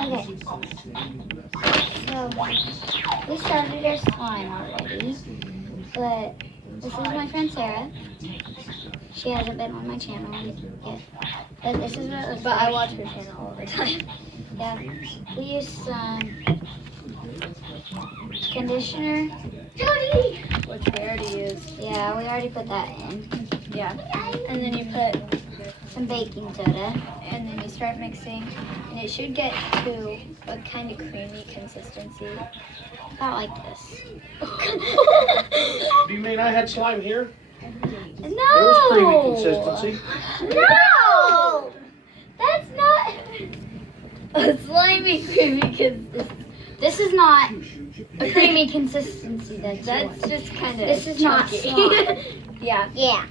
Okay. So we started our slime already, but this is my friend Sarah. She hasn't been on my channel yet, but this is what it looks But like. I watch her channel all the time. Yeah, we use some conditioner. Jody! Which we already used. Yeah, we already put that in. Yeah. And then you put, Some baking soda. and then you start mixing, and it should get to a kind of creamy consistency. About like this. Do you mean I had slime here? No! It was creamy consistency. No! That's not. A slimy creamy consistency. This is not a creamy consistency. That's just kind of This is not slime. Yeah. Yeah.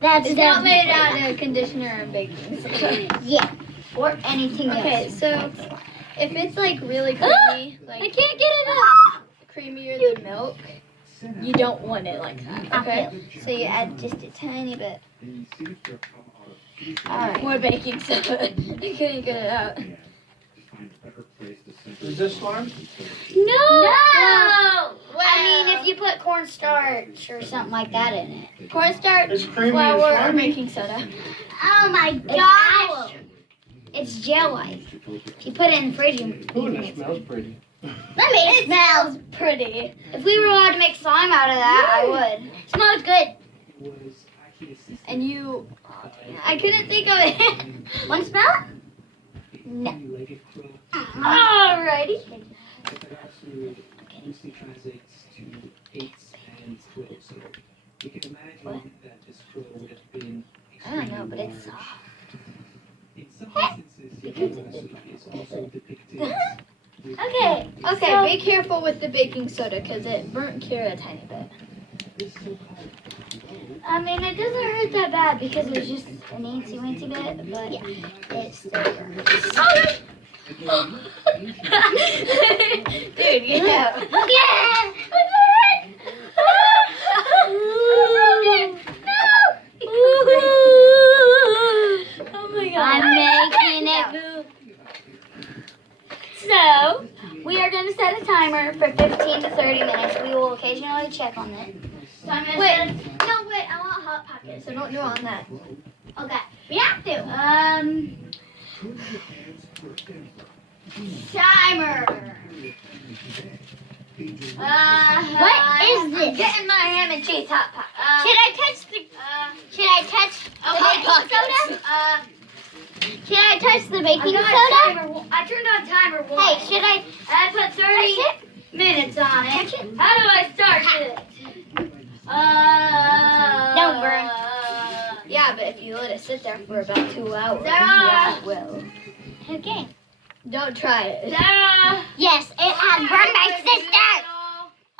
That's It's not made out of conditioner and baking soda. Yeah. Or anything Okay, else. so if it's like really creamy, I like can't get it up. creamier than milk, you don't want it like that. Okay? So you add just a tiny bit. Alright. More baking soda. I couldn't get it out. Is this slime? No! I I mean, if you put cornstarch or something like that in it. cornstarch, It's creamy and flour, or slimy. baking soda. Oh my gosh! It's gel like. If you put it in the fridge, Ooh, and it smells pretty. it smells. Pretty. If we were allowed to make slime out of that, I would. It smells good. And you, I couldn't think of it. Want to smell it? No. Alrighty. I don't know, but it's soft. Okay. Okay, So- be careful with the baking soda because it burnt Kira a tiny bit. I mean, it doesn't hurt that bad because it was just an eensy-weensy bit, but it still burns. Dude, get out. Yeah! Oh my god. I'm making it. So, we are going to set a timer for 15 to 30 minutes. We will occasionally check on it. So I'm going to Wait, set no, wait, I want Hot Pocket, so don't do on that. Okay. We have to. Timer. What is this? I'm getting my ham and cheese Hot Pocket. Should I touch the? Should I touch the baking soda? Should I touch the baking soda? I turned on timer one. Hey, should I? I put 30 minutes on it. Touch it. How do I start it? Don't burn. Yeah, but if you let it sit there for about 2 hours, Sarah! yeah, it will. Okay. Don't try it. Sarah. Yes, it has burned my sister.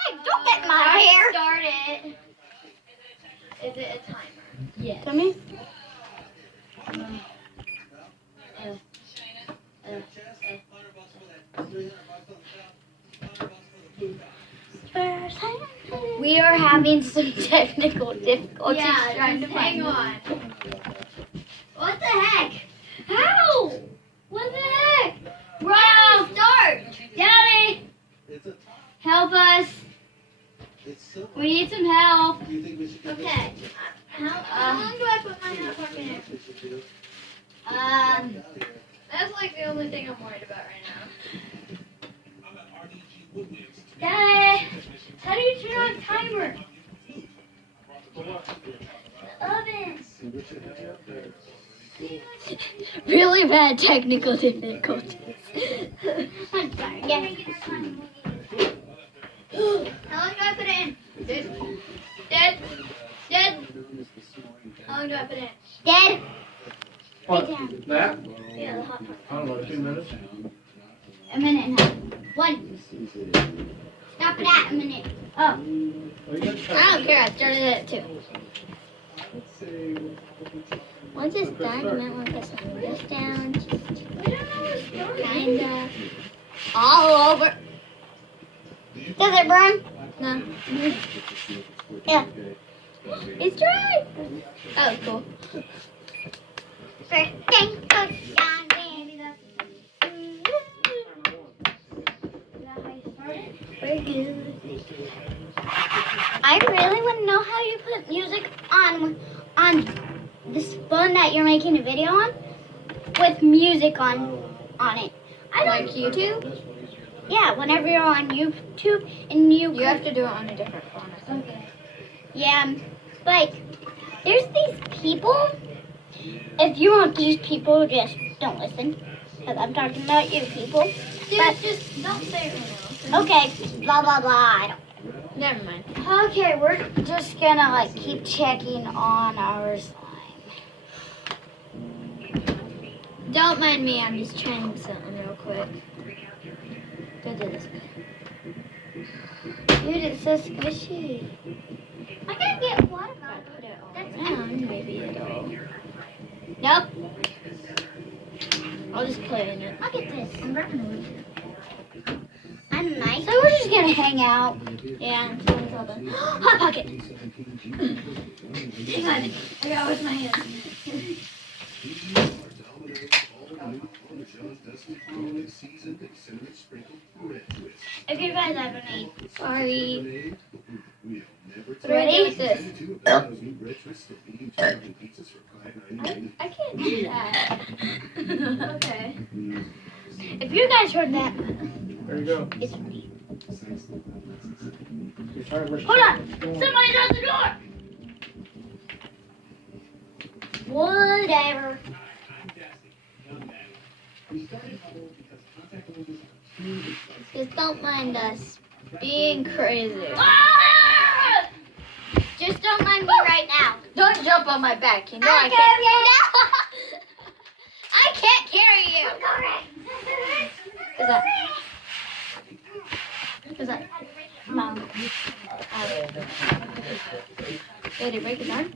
Hey, don't get my hair. Start it. Is it a timer? Yes. Come here. We are having some technical difficulties trying to hang find on. What the heck? How? What the heck? Wow, start. Daddy, help us. We need some help. Okay. How long do I put my hot pocket in? That's like the only thing I'm worried about right now. Daddy, how do you turn on timer? Oven. Really bad technical difficulties. I'm sorry. Yeah. How long do I put it in? Dead? How long do I put it in? Dead. What? down. That? Yeah, the hot pocket. I don't know, 2 minutes. A minute and a half. 1. Stop it at a minute. Oh. Oh, you got to I don't care. I started it at 2. Once it's done, you might want to put some of this down. Just kinda. All over. Does it burn? No. Yeah. It's dry. That was cool. Birthday goes down, baby. very good. I really want to know how you put music on this phone that you're making a video on with music on it. I don't Like YouTube? Yeah, whenever you're on YouTube and You have to do it on a different phone. I think. Okay. Yeah, but there's these people. If you want these people, just don't listen. Because I'm talking about you people. Dude, But- just don't say it right now. Okay, blah, blah, blah. I don't. Never mind. Okay, we're just gonna like keep checking on our slime. Don't mind me, I'm just trying something real quick. Go do this. Dude, it's so squishy. I gotta get water If I bottle. put it all That's around, maybe it'll... Nope. I'll just play in it. Look at this. I'm nice. So we're just gonna hang out. Yeah, until it's all done. Hot pocket. Hang on, I gotta wash my hands. If you guys ever need. Sorry. Ready? With this. I can't do that. Okay. If you guys heard that, There you go. it's me. Your timer's Hold on. going. Somebody's at the door. Whatever. Just don't mind us being crazy. Ah! Just don't mind me right now. Don't jump on my back. You know I I can't. I can't carry you. Is that? Is that? Mom. Did he break his arm?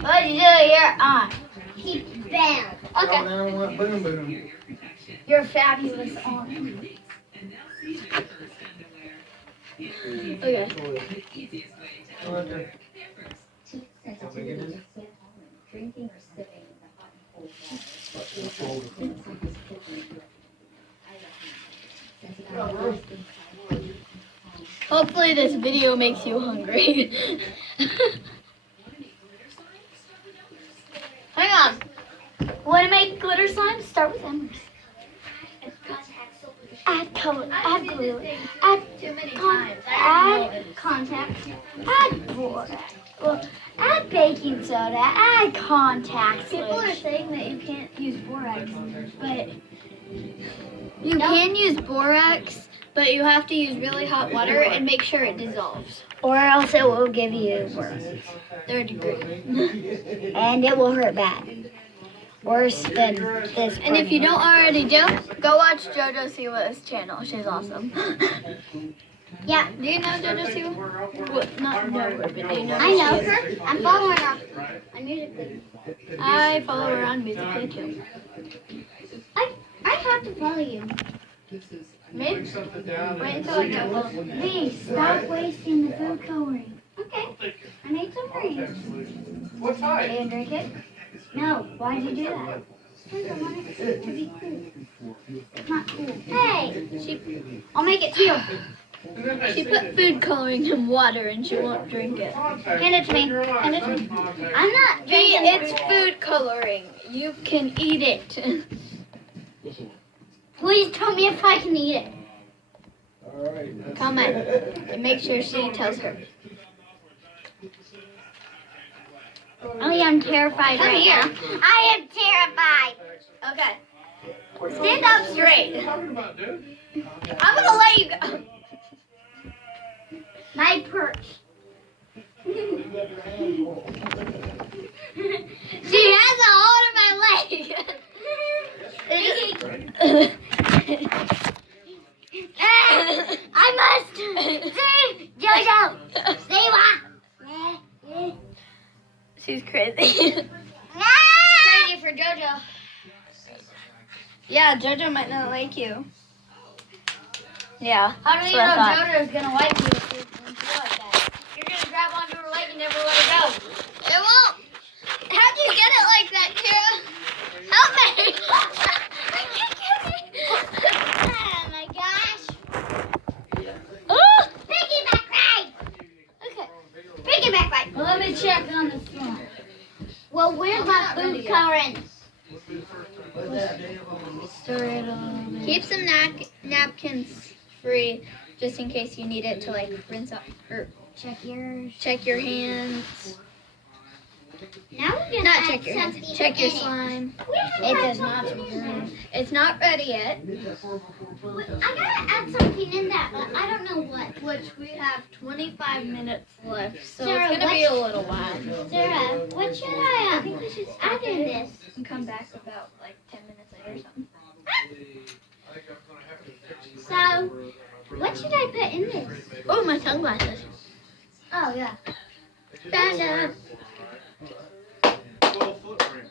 What did you do? You're on. Keep down. Go Okay. down and let boom boom. You're fabulous on. Okay. Go right there. Hopefully this video makes you hungry. Hang on. Want to make glitter slime? Start with emeralds. Add color. Add glue. Add Too many add contact. Add borax. Well, add baking soda. Add contact. People are switch. saying that you can't use borax, but you No. can use borax, but you have to use really hot water and make sure it dissolves. Or else it will give you worms. 3rd degree. And it will hurt bad. Worse than this. And if you don't already do, go watch JoJo Siwa's channel. She's awesome. Yeah, Do you know JoJo Siwa? Well, not know her, but do you know? I know her. I'm following her on Musical.ly. I follow her on Musical.ly too. I have to follow you. Me? Something down. Wait until I get one. Please stop wasting the food coloring. Okay. I made some for you. What Are time? you gonna drink it? No. Why'd you do that? Because I want it to be cool. It's not cool. Hey! I'll make it too. She put food coloring in water and she won't drink it. Hand it to me. Hand it to me. I'm not Hey, drinking it's food coloring. You can eat it. Please tell me if I can eat it. All right. Comment and make sure she tells her. Oh yeah, I'm terrified Come right here. now. I am terrified. Okay. Stand up straight. What are you talking about, dude? I'm gonna let you go. My perch. She has a hold of my leg. I must see JoJo. Siwa. She's crazy. Crazy for JoJo. Yeah, JoJo might not like you. Yeah. How do you that's know what I thought. JoJo's gonna like you if you like that? You're gonna grab onto her leg and never let her go. It won't. How'd you get it like that, Kira? Help me! I can't get it. video. currents. Stir it on. Keep some napkins free, just in case you need it to like rinse off or check your hands. Now we're gonna Not add check your hands. something Check your in it. slime. It does not. It's not ready yet. I gotta add something in that, but I don't know what. Which we have 25 minutes left, so Sarah, it's gonna be a little while. Sarah, what should I think we should add in this? And come back about like 10 minutes later or something. So, what should I put in this? Oh, my sunglasses. Oh yeah. Found out. 12 footprint.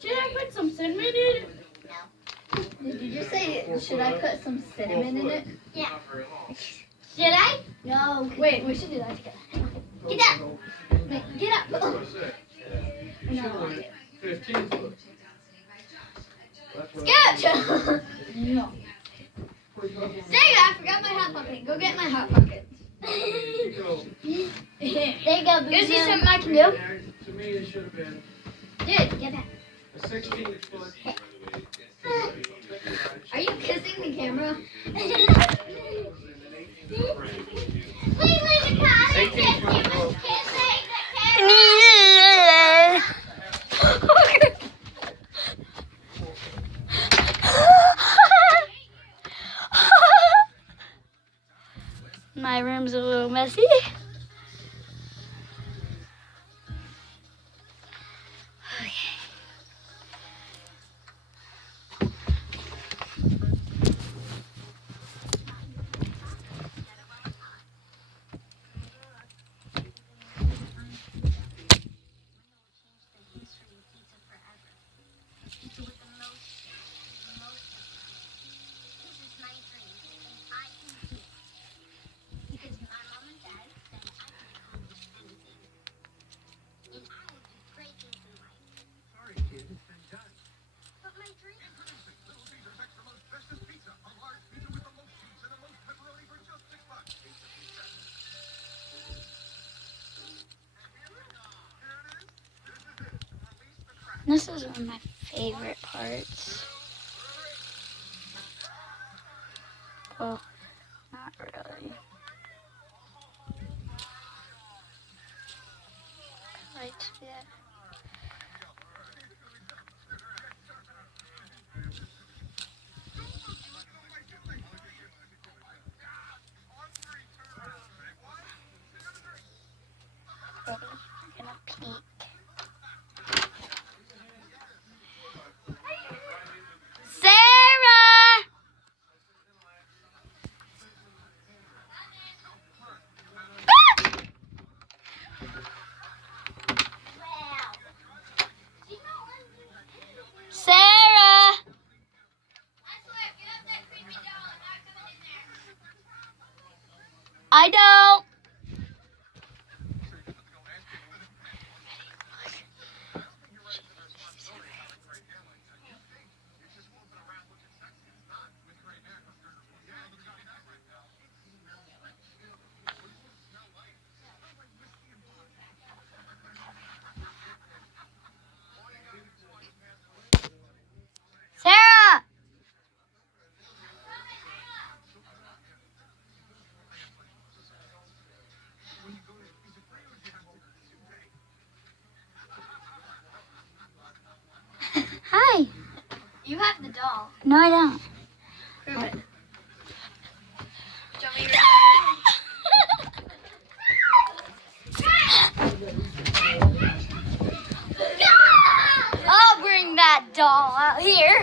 Should I put some cinnamon in it? No. Did you just say, should I put some cinnamon in it? Yeah. Not very long. Should I? No. Wait, we should do that together. Get up. Wait, get up. That's what I said. No. 15 foot. That's what Scooch! No. Dang it, I forgot my hot pocket. Go get my hot pocket. There you go. There you go. Is this something I can do? To me, it should have been Dude, get back. a 16 foot. Are you kissing the camera? Please leave the car. 18 foot rope. Kissing the camera. My room's a little messy. This is one of my favorite parts. Well, not really. I like to do that. We're gonna peek. Sarah! Sarah! I don't. Sarah! Hi. You have the doll. No, I don't. Prove it. Show me your I'll bring that doll out here.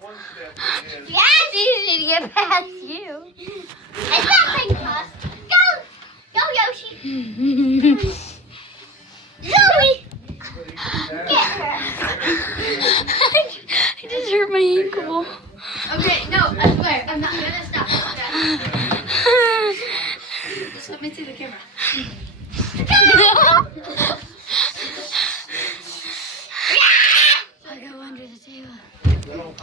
One step is It's easy to get past you. It's nothing, Gus. Go, Yoshi. Zoe, get her. I just hurt my ankle. Okay, no, I swear, I'm not gonna stop. Just let me see the camera. I go under the table. well,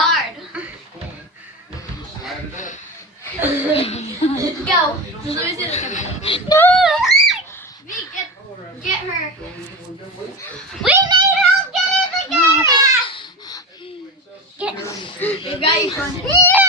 hard. Slide it up. Go. Let me see the camera. V, get her. We need help getting the gas. You got your phone. No!